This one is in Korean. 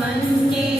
मन्ये